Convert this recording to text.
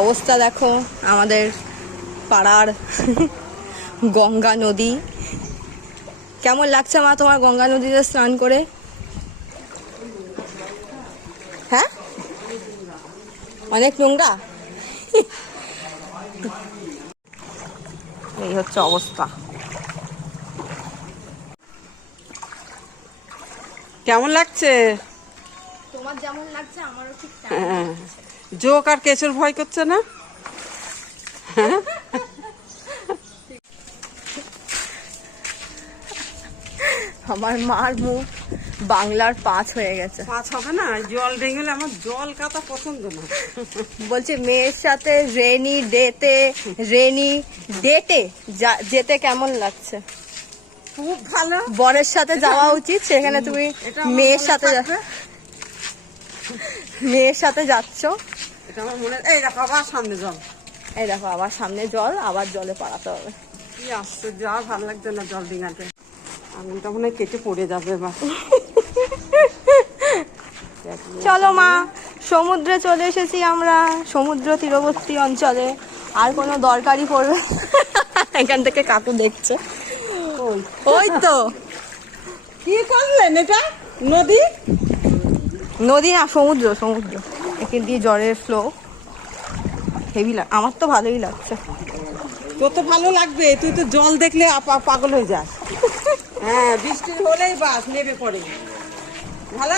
অবস্থা দেখো আমাদের পাড়ার গঙ্গা নদী। কেমন লাগছে মা তোমার গঙ্গা নদীতে স্নান করে? হ্যাঁ, অনেক নোংরা। এই হচ্ছে অবস্থা। কেমন লাগছে? তোমার যেমন লাগছে আমারও ঠিক হ্যাঁ, জোক আর কেঁচুর ভয় করছে না? আমার মার মুখ বাংলার 5 হয়ে গেছে। 5 হবে না, জল ডেঙ্গলে আমার জল কাতা পছন্দ না। বলছে মেয়ের সাথে রেনি ডেটে যেতে কেমন লাগছে? খুব ভালো। বরের সাথে যাওয়া উচিত, সেখানে তুমি মেয়ের সাথে যাচ্ছ। এটা আমার মনে, এই দেখো আবার সামনে জল। এই দেখো আবার সামনে জল, আবার জলে পালাতে হবে। কি আশ্চর্য, আর ভালো লাগছে না জল ডিঙাতে। আঙুলটা মনে হয় কেটে পড়ে যাবে এবার। চলো মা, সমুদ্রে চলে এসেছি আমরা, সমুদ্র তীরবর্তী অঞ্চলে। আর কোনো দরকারই পড়বে এখান থেকে কাকু দেখছে। ওই তো কি করলেন এটা? নদী? নদী না, সমুদ্র। এখান দিয়ে জলের ফ্লো হেভি আমার তো ভালোই লাগছে। তোর তো ভালো লাগবে, তুই তো জল দেখলে পাগল হয়ে যাস। হ্যাঁ, বৃষ্টি হলেই বাস নেবে পড়ে। ভালো